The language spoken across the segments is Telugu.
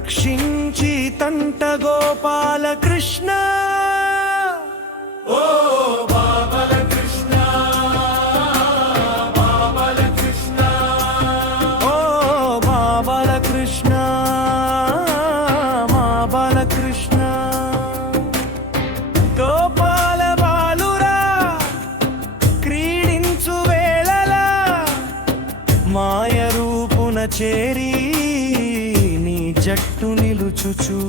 రక్షించి తంట గోపాలకృష్ణ. ఓ బాలకృష్ణ, బాలకృష్ణ, ఓ బాలకృష్ణ, బాలకృష్ణ. గోపాల బాలురా క్రీడించు వేళలా మాయ రూపున చేరి నీ జట్టు నిలుచుచు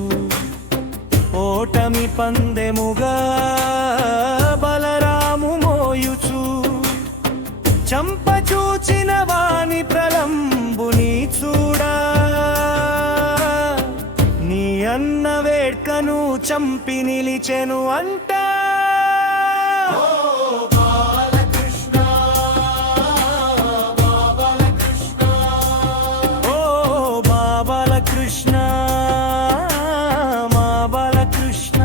ఓటమి పందెముగా బలరాము మోయుచు చంపచూచిన వాని ప్రలంబుని చూడా నీ అన్న వేడ్కను చంపి నిలిచెను అంట. కృష్ణ మా బాలకృష్ణ.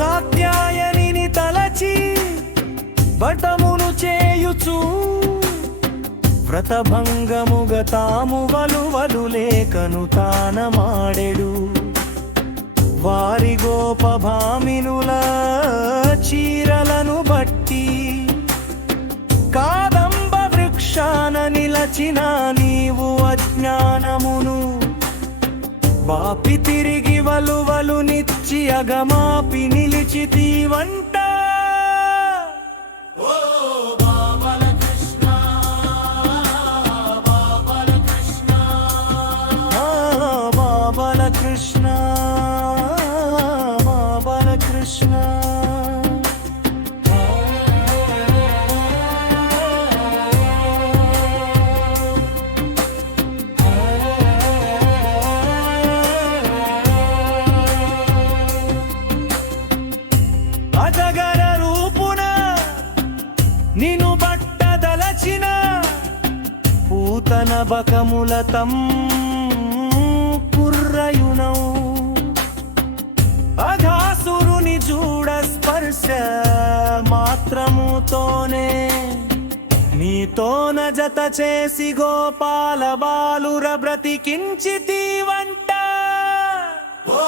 కాత్యాయనిని తలచి బటమును చేయుచు వ్రతభంగముగ తాము వలువలు లేకను తానమాడెడు. వారి గోపభామినుల చీరలను బట్టి కాదంబ వృక్షాన నిలచిన నీవు అజ్ఞానమును బాపి తిరిగి వలువలు నిచ్చి అగమాపి నిలిచితీవంట. బాలకృష్ణ బాలకృష్ణ. అజగర రూపున నిను బట్టదలచిన పూతన బకముల కుర్రయునౌ అఘాసురుని చూడ స్పర్శ మాత్రముతోనే నీతోన జత చేసి గోపాల బాలుర బ్రతికించితీవంట. ఓ